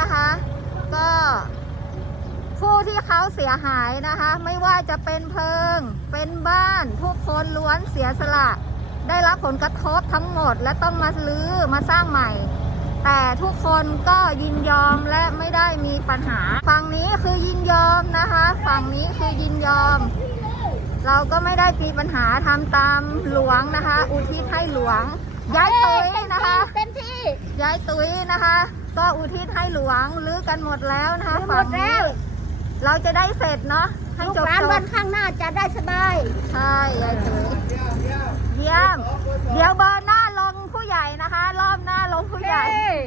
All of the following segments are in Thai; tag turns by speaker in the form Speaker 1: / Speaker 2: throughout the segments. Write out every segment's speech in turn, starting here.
Speaker 1: นะคะ ก็ผู้ที่เขาเสียหายนะคะไม่ว่าจะเป็นเพลิงเป็นบ้านทุกคนล้วนเสียสละได้รับผลกระทบทั้งหมดและต้องมาลื้อมาสร้างใหม่แต่ทุกคนก็ยินยอมและไม่ได้มีปัญหาฝั่งนี้คือยินยอมนะคะฝั่งนี้คือยินยอมเราก็ไม่ได้มีปัญหาทำตามหลวงนะคะอุทิศให้หลวงย้ายตุ้ยนะคะเต็มที่ย้ายตุ้ยนะคะก็อุทิศให้หลวงลื้อกันหมดแล้วนะคะฝั่งนี้เราจะได้เสร็จเนาะให้จบวันข้างหน้าจะได้สบายใช่ย้ายตุ้ยเยี่ยมเดี๋ยวเบอร์หน้าลงผู้ใหญ่นะคะรอบหน้าลงผู้ใหญ่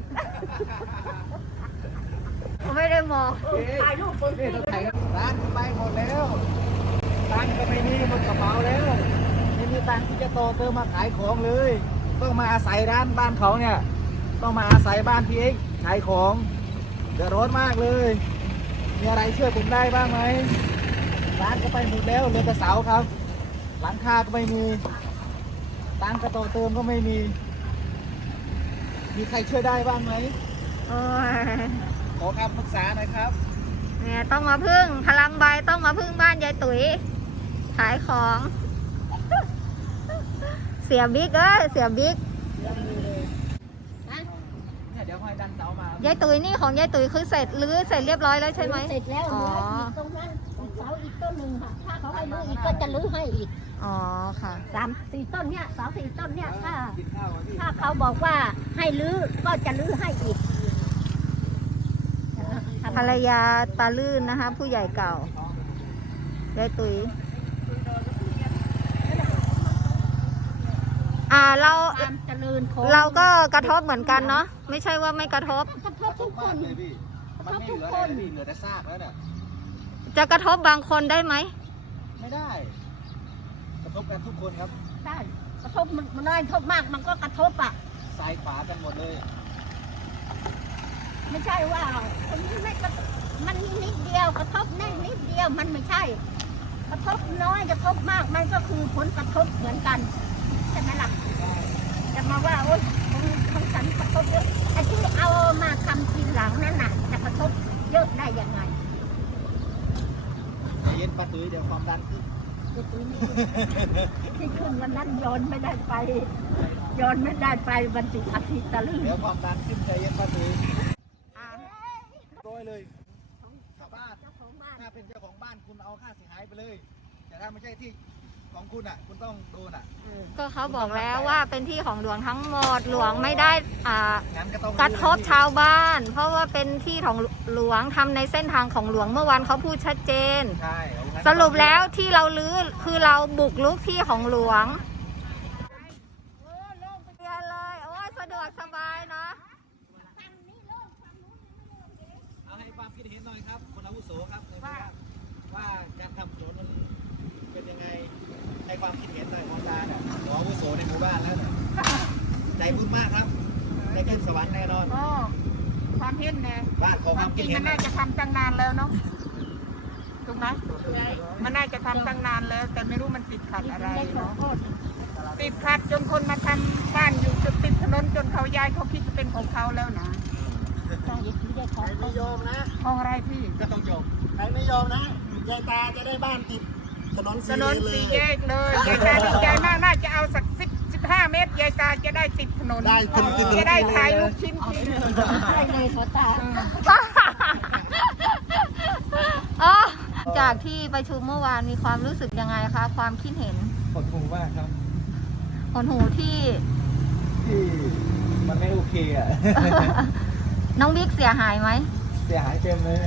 Speaker 1: ไม่ได้มองถ่ายรูป
Speaker 2: ร้านไปหมดแล้วตังก็ไม่มีหมดกระเป๋าแล้วไม่มีตังที่จะโตเติมมาขายของเลยต้องมาอาศัยร้านบ้านเขาเนี่ยต้องมาอาศัยบ้านพี่เอ็กขายของเดือดร้อนมากเลยมีอะไรช่วยผมได้บ้างไหมร้านก็ไปหมดแล้วเหลือแต่เสาครับหลังคาก็ไม่มีตังกระโตเติมก็ไม่มีใครช่วยได้บ้างไหมขอคำปรึกษาหน่อยครับ
Speaker 1: เนี่ยต้องมาพึ่งพลังใบต้องมาพึ่งบ้านยายตุ๋ยขายของเสียบิ๊กเสียบิ๊ก
Speaker 2: เนี่ยเดี๋ยวให้ดันเสามาย
Speaker 1: ายตุ๋ยนี่ของยายตุ๋ยคือเสร็จหรือเสร็จเรียบร้อยแล้วใช่ไหม
Speaker 3: เสร็จแล้วเหลืออีกตรงนั้นเสาอีกต้นหนึ่งค่ะถ้าเขาให้รื้ออีกก็จะรื้อให้อีก
Speaker 1: อ๋อค่ะ
Speaker 3: 3-4 ต้นเนี่ย2-4 ต้นเนี่ยถ้าเขาบอกว่าให้รื้อก็จะรื้อให้อีก
Speaker 1: ภรรยาตาลื่นนะคะผู้ใหญ่เก่ายายตุ๋ยเราก็กระทบเหมือนกันเนาะไม่ใช่ว่าไม่กระทบ
Speaker 3: ทุกคน
Speaker 2: มันไม่เหลืออะไรเหลือแต่ซากแล้วเนี่ย
Speaker 1: จะกระทบบางคนได้ไหม
Speaker 2: ไม่ได้กระทบกันทุกคนครับ
Speaker 3: ใช่กระทบมันน้อยกระทบมากมันก็กระทบอ่ะ
Speaker 2: ซ้ายขวากันหมดเลย
Speaker 3: ไม่ใช่ว่าคนที่ไม่กระทบมันนิดเดียวกระทบแน่นิดเดียวมันไม่ใช่กระทบน้อยกระทบมากมันก็คือผลกระทบเหมือนกันใช่ไหมล่ะจะมาว่าโอ๊ยของฉันกระทบเยอะไอ้ที่เอามาทำทีหลังนั่นน่ะจะกระทบเยอะได้ยังไง
Speaker 2: เย็นป้าตุ้ยเดี๋ยวความดันขึ้น
Speaker 3: ที่ขึ้นวันนั้นย้อนไม่ได้ไปวันศุกร์อาทิตย์ตะลึง
Speaker 2: เดี๋ยวความดันขึ้นใจเย็นป้าตุ้ยร้อยเลยบ้านถ้าเป็นเจ้าของบ้านคุณเอาค่าเสียหายไปเลยแต่ถ้าไม่ใช่ที่ของคุณอ่ะคุณต้องโดนอ่ะ
Speaker 1: ก็เขาบอกแล้วว่าเป็นที่ของหลวงทั้งหมดหลวงไม่ได้กระทบชาวบ้านเพราะว่าเป็นที่ของหลวงทำในเส้นทางของหลวงเมื่อวานเขาพูดชัดเจนสรุปแล้วที่เราลื้อคือเราบุกรุกที่ของหลวงเลยโอ้ยสะดวกสบายเนาะ
Speaker 2: เอาให้ความคิดเห็นหน่อยครับคนอาวุโสครับว่าการทำถนนเป็นยังไงให้ความคิดเห็นหน่อยของตาเนี่ยหัวอาวุโสในหมู่บ้านแล้วใจบุญมากครับได้ขึ้นสวรรค์แน่นอน
Speaker 4: ความเห็นเนี่ย
Speaker 2: บ้านของความคิดเห็น
Speaker 4: มันน่าจะทำตั้งนานแล้วเนาะถูกไหมมันน่าจะทำตั้งนานแล้วแต่ไม่รู้มันติดขัดอะไรเนาะติดขัดจนคนมาทำบ้านอยู่จะติดถนนจนเขาย้ายเขาคิดจะเป็นของเขาแล้วนะ
Speaker 2: ใครไม่ยอมนะ
Speaker 4: ของอะไรพี่
Speaker 2: ก็ต้องยอมใครไม่ยอมนะยายตาจะได้บ้านติดถนน
Speaker 4: สี่แยกเลยยายตาดีใจมากน่าจะเอาสัก15 เมตรยายตาจะได้ติดถนนจะได้ขายลูกชิ้นกิน
Speaker 3: ได้เลยขอตา
Speaker 1: จากที่ประชุมเมื่อวานมีความรู้สึกยังไงคะความคิดเห็น
Speaker 2: หดหูมากครับ
Speaker 1: หดหูที่
Speaker 2: มันไม่โอเคอ่ะ
Speaker 1: น้องบิ๊กเสียหายไหม
Speaker 2: เสียหายเต็มเลย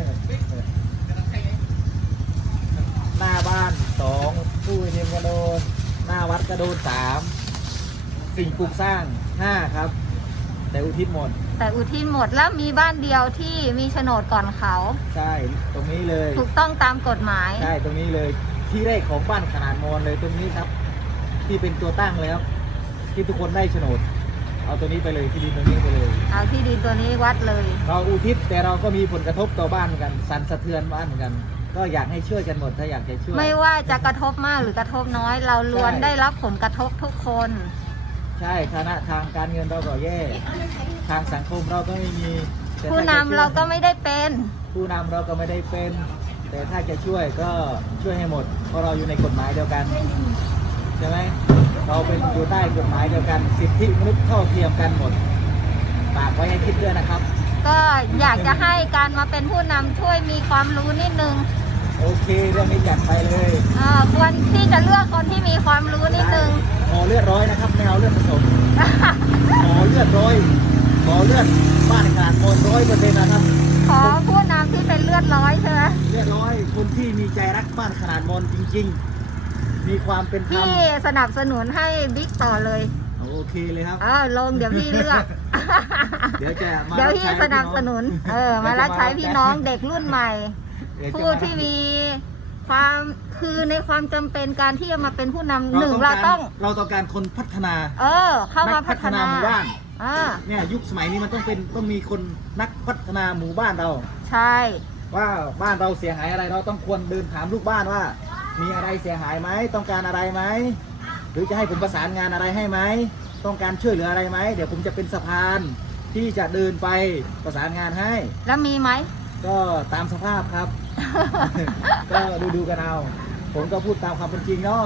Speaker 2: หน้าบ้าน2ตู้เนียมกระโดนหน้าวัดกระโดน3สิ่งปลูกสร้าง5ครับแต่อุทิศหมด
Speaker 1: แล้วมีบ้านเดียวที่มีโฉนดก่อนเขา
Speaker 2: ใช่ตรงนี้เลย
Speaker 1: ถูกต้องตามกฎหมาย
Speaker 2: ใช่ตรงนี้เลยที่แรกของบ้านขนาดมอนเลยตรงนี้ครับที่เป็นตัวตั้งแล้วที่ทุกคนได้โฉนดเอาตัวนี้ไปเลยที่ดินตัวนี้ไปเลย
Speaker 1: เอาที่ดินตัวนี้วัดเลย
Speaker 2: เราอุทิศแต่เราก็มีผลกระทบต่อบ้านเหมือนกันสั่นสะเทือนบ้านเหมือนกันก็อยากให้ช่วยกันหมดถ้าอยากจะช่วย
Speaker 1: ไม่ว่าจะกระทบมากหรือกระทบน้อยเราล้วนได้รับผลกระทบทุกคน
Speaker 2: ใช่ฐานะทางการเงินเราก็แย่ทางสังคมเราก็ไม่มีแต่
Speaker 1: ผู้
Speaker 2: ถ้
Speaker 1: นำเราก็ไม่ได้เป็น
Speaker 2: ผู้นำเราก็ไม่ได้เป็น แต่ถ้าจะช่วยก็ช่วยให้หมด เพราะเราอยู่ในกฎหมายเดียวกันใช่ไหมเราเป็นอยู่ใต้กฎหมายเดียวกัน สิทธิมนุษย์เท่าเทียมกันหมดฝากไว้ให้คิดด้วยนะครับ
Speaker 1: ก็อยากจะให้การมาเป็นผู้นำช่วยมีความรู้นิดนึง
Speaker 2: โอเคเรื่องนี้จัดไปเลย
Speaker 1: ควรที่จะเลือกคนที่มีความรู้นิดนึง
Speaker 2: หมอเลือดร้อยนะครับไม่เอาเลือดผสม หมอเลือดร้อยหมอเลือดบ้านขนาด100%นะครับ
Speaker 1: ขอผู้นำที่เป็นเลือดร้อยใช่ไหม
Speaker 2: เลือดร้อยคนที่มีใจรักบ้านขนาดมนจริง ๆ มีความเป็นธรรม
Speaker 1: พี่สนับสนุนให้บิ๊กต่อเลย
Speaker 2: โอเคเลยครับ
Speaker 1: ลงเดี๋ยวพี่เลือก
Speaker 2: เดี๋ยวจะมา
Speaker 1: เดี๋ยว
Speaker 2: รับ
Speaker 1: พี่
Speaker 2: ใช้
Speaker 1: สนับสนุน มารับใช้พี่น้องเด็กรุ่นใหม่
Speaker 2: เดี๋ยวจะ
Speaker 1: ผู้ที่มีความคือในความจำเป็นการที่จะมาเป็นผู้นำหนึ่งเราต้อง
Speaker 2: เราต้องการคนพัฒนา
Speaker 1: เข้ามาพัฒนา
Speaker 2: หมู่บ้าน
Speaker 1: อ่า
Speaker 2: เนี่ยยุคสมัยนี้มันต้องมีคนนักพัฒนาหมู่บ้านเรา
Speaker 1: ใช่
Speaker 2: ว่าบ้านเราเสียหายอะไรเราต้องควรเดินถามลูกบ้านว่า มีอะไรเสียหายไหมต้องการอะไรไหมหรือจะให้ผมประสานงานอะไรให้ไหมต้องการช่วยเหลืออะไรไหมเดี๋ยวผมจะเป็นสะพานที่จะเดินไปประสานงานให้
Speaker 1: แล้วมีไหม
Speaker 2: ก็ตามสภาพครับ ก็ดูกันเอาผมก็พูดตามความเป็นจริงเนาะ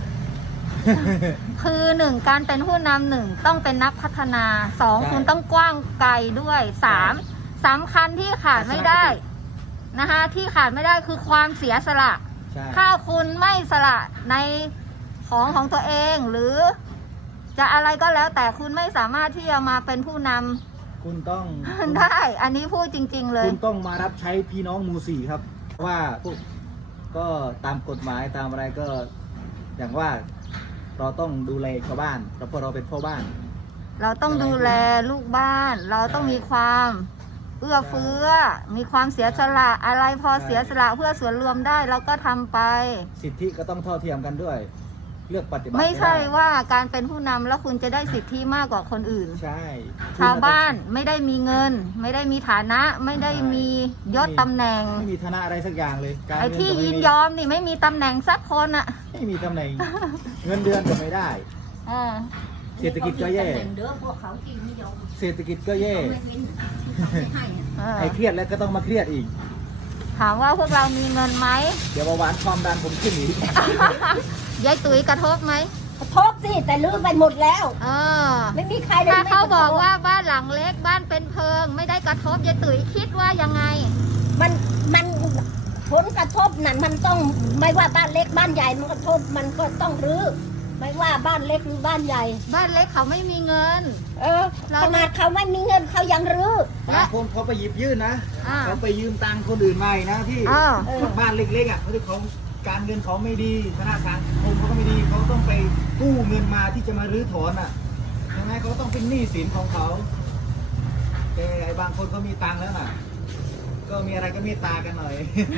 Speaker 1: คือหนึ่งการเป็นผู้นำหนึ่งต้องเป็นนักพัฒนาสอง
Speaker 2: ใช่
Speaker 1: คุณต้องกว้างไกลด้วยสามสำคัญที่ขาดไม่ได้นะคะที่ขาดไม่ได้คือความเสียสละ
Speaker 2: ใช่
Speaker 1: ถ้าคุณไม่สละในของตัวเองหรือจะอะไรก็แล้วแต่คุณไม่สามารถที่จะมาเป็นผู้นำ
Speaker 2: คุณต้อง
Speaker 1: ได้ อันนี้พูดจริง ๆ เลย
Speaker 2: คุณต้องมารับใช้พี่น้องหมู่สี่ครับว่าพวกก็ตามกฎหมายตามอะไรก็อย่างว่าเราต้องดูแลชาวบ้านเพราะเราเป็นพ่อบ้าน
Speaker 1: เราต้องดูแลลูกบ้าน เราต้องมีความเอื้อเฟื้อ มีความเสียสละอะไรพอเสียสละเพื่อส่วนรวมได้เราก็ทำไป
Speaker 2: สิทธิก็ต้องเท่าเทียมกันด้วย เลือกปฏิบัติ
Speaker 1: ไม่ใช่
Speaker 2: ด้
Speaker 1: ว่าการเป็นผู้นำแล้วคุณจะได้สิทธิมากกว่าคนอื่น
Speaker 2: ใช่
Speaker 1: ชาวบ้านไม่ได้มีเงิน ไม่ได้มีฐานะ ไม่ได้มียศตำแหน่ง
Speaker 2: ไม่มีฐานะอะไรสักอย่างเลยการ
Speaker 1: ไอ้ที่
Speaker 2: เงิ
Speaker 1: ยิ
Speaker 2: ก็
Speaker 1: น
Speaker 2: ไม่
Speaker 1: ยอมนี่ไม่มีตำแหน่งสักคนอ่ะ
Speaker 2: ไม่มีตำแหน่ง เงินเดือนก็ไม่ได้
Speaker 1: อ่า
Speaker 2: เศรษฐกิจก็แย่
Speaker 3: เด้อพวกเขาที่ไม่ยอม
Speaker 2: เศรษฐกิจก็แย่
Speaker 3: ไม่เว้นเขาไม่ให้
Speaker 1: อ่า
Speaker 2: ให้เครียดแล้วก็ต้องมาเครียดอีก
Speaker 1: ถามว่าพวกเรามีเงินไหม
Speaker 2: เดี๋ยวเบาหวานความดันผมขึ้นอีก
Speaker 1: ยายตุ๋ยกระทบไหม
Speaker 3: กระทบสิแต่ลื้อไปหมดแล้ว
Speaker 1: เออ
Speaker 3: ไม่มีใครเลย
Speaker 1: ถ้า
Speaker 3: ไม่
Speaker 1: เขา
Speaker 3: ระท
Speaker 1: บอกว่าบ้านหลังเล็กบ้านเป็นเพิง ไม่ได้กระทบยายตุ๋ยคิดว่ายังไง
Speaker 3: มันผลกระทบนั่นมันต้องไม่ว่าบ้านเล็กบ้านใหญ่มันกระทบมันก็ต้องรื้อไม่ว่าบ้านเล็กหรือบ้านใหญ่
Speaker 1: บ้านเล็กเขาไม่มีเงิน
Speaker 3: ขนาดเขาไม่มีเงินเขายังรื้อบ
Speaker 2: างคนเขาไปหยิบยื่นนะ
Speaker 1: อ่า
Speaker 2: เขาไปยืมตังค์คนอื่นมาอีกนะที่
Speaker 1: อ่า
Speaker 2: บ้านเล็กๆอ่ะเขาที่เขาการเงินเขาไม่ดีธนาคารเขาก็ไม่ดีเขาต้องไปกู้เงินมาที่จะมารื้อถอนอ่ะยังไงเขาต้องเป็นหนี้สินของเขาแต่ไอ้บางคนเขามีตังค์แล้วน่ะ ก็มีอะไรก็เมตตากันหน่อย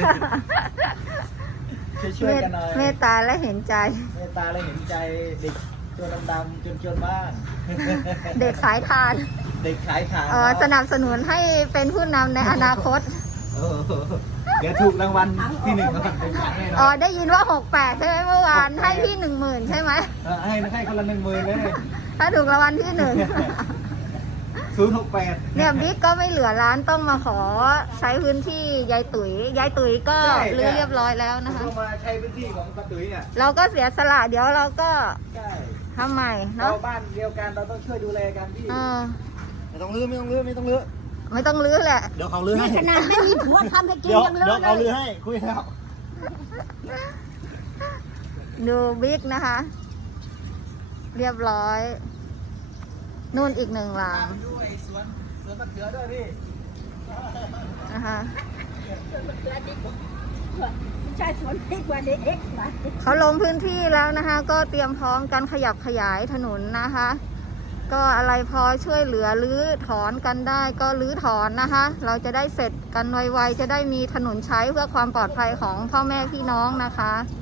Speaker 2: ช่วยๆกันหน่อย
Speaker 1: เมตตาและเห็นใจ
Speaker 2: เมตตาและเห็นใจเด็กตัวดำๆจนๆบ้าง
Speaker 1: เด็กขายทาน
Speaker 2: เด็กขายขา
Speaker 1: สนับสนุนให้เป็นผู้นำในอนาคต
Speaker 2: เออเดี๋ยวถูกรางวัลที่1แล้วกันเป็นขายแน่นอน
Speaker 1: ได้ยินว่า 68 ใช่ไหมเมื่อวาน ให้พี่ 10,000 ใช่ไหม
Speaker 2: ให้คนละ10,000เลย
Speaker 1: ถ้าถูกรางวัลที่ 1
Speaker 2: 068
Speaker 1: เนี่ยบิ๊กก็ไม่เหลือร้านต้องมาขอใช้พื้นที่ยายตุ๋ยยายตุ๋ยก็รื้อเรียบร้อยแล้วนะคะ
Speaker 2: เรามาใช้พื้นที่ของป้าตุ๋ยเนี่ย
Speaker 1: เราก็เสียสละเดี๋ยวเราก็
Speaker 2: ใช่
Speaker 1: ทำใหม่
Speaker 2: เรา
Speaker 1: เนาะ
Speaker 2: บ้านเดียวกันเราต้องช่วยดูแลกันพี่
Speaker 1: เออ
Speaker 2: ไม่ต้องลื้อไม่ต้องลื้อไม่ต้องลื้อ
Speaker 1: ไม่ต้องรื้อแหละ
Speaker 2: เดี๋ยวเขาลื้อให้
Speaker 3: ขนาดไม่มีผัวทำให้กิน
Speaker 2: เดี๋ยว
Speaker 3: ยังรื้
Speaker 2: เดี๋ยว
Speaker 3: อ
Speaker 2: เขา
Speaker 3: เล
Speaker 2: ลื้อย ให้คุยแล้ว
Speaker 1: ดูบิ๊กนะคะ เรียบร้อย นู่นอีก1 หลัง
Speaker 2: ด้วยสวนมะเขือด้วยพี่
Speaker 1: นะคะ
Speaker 3: ไม่ใช่สวนพริกวันนี้เอ็กซ์นะ
Speaker 1: เขาลงพื้นที่แล้วนะคะ ก็เตรียมพร้อมการขยับขยายถนนนะคะ ก็อะไรพอช่วยเหลือรื้อถอนกันได้ก็รื้อถอนนะคะ เราจะได้เสร็จกันไวๆจะได้มีถนนใช้เพื่อความปลอดภัยของพ่อแม่พี่น้องนะคะ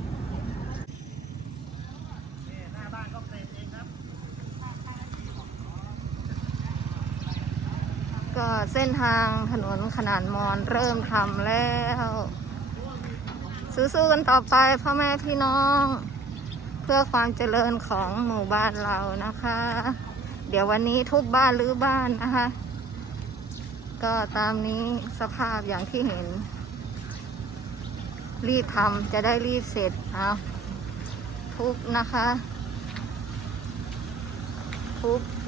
Speaker 1: ก็เส้นทางถนนขนานมอนเริ่มทำแล้วสู้ๆกันต่อไปพ่อแม่พี่น้อง เพื่อความเจริญของหมู่บ้านเรานะคะ เดี๋ยววันนี้ทุบบ้านรื้อบ้านนะคะก็ตามนี้สภาพอย่างที่เห็น รีบทำจะได้รีบเสร็จเอาทุบนะคะ ทุบ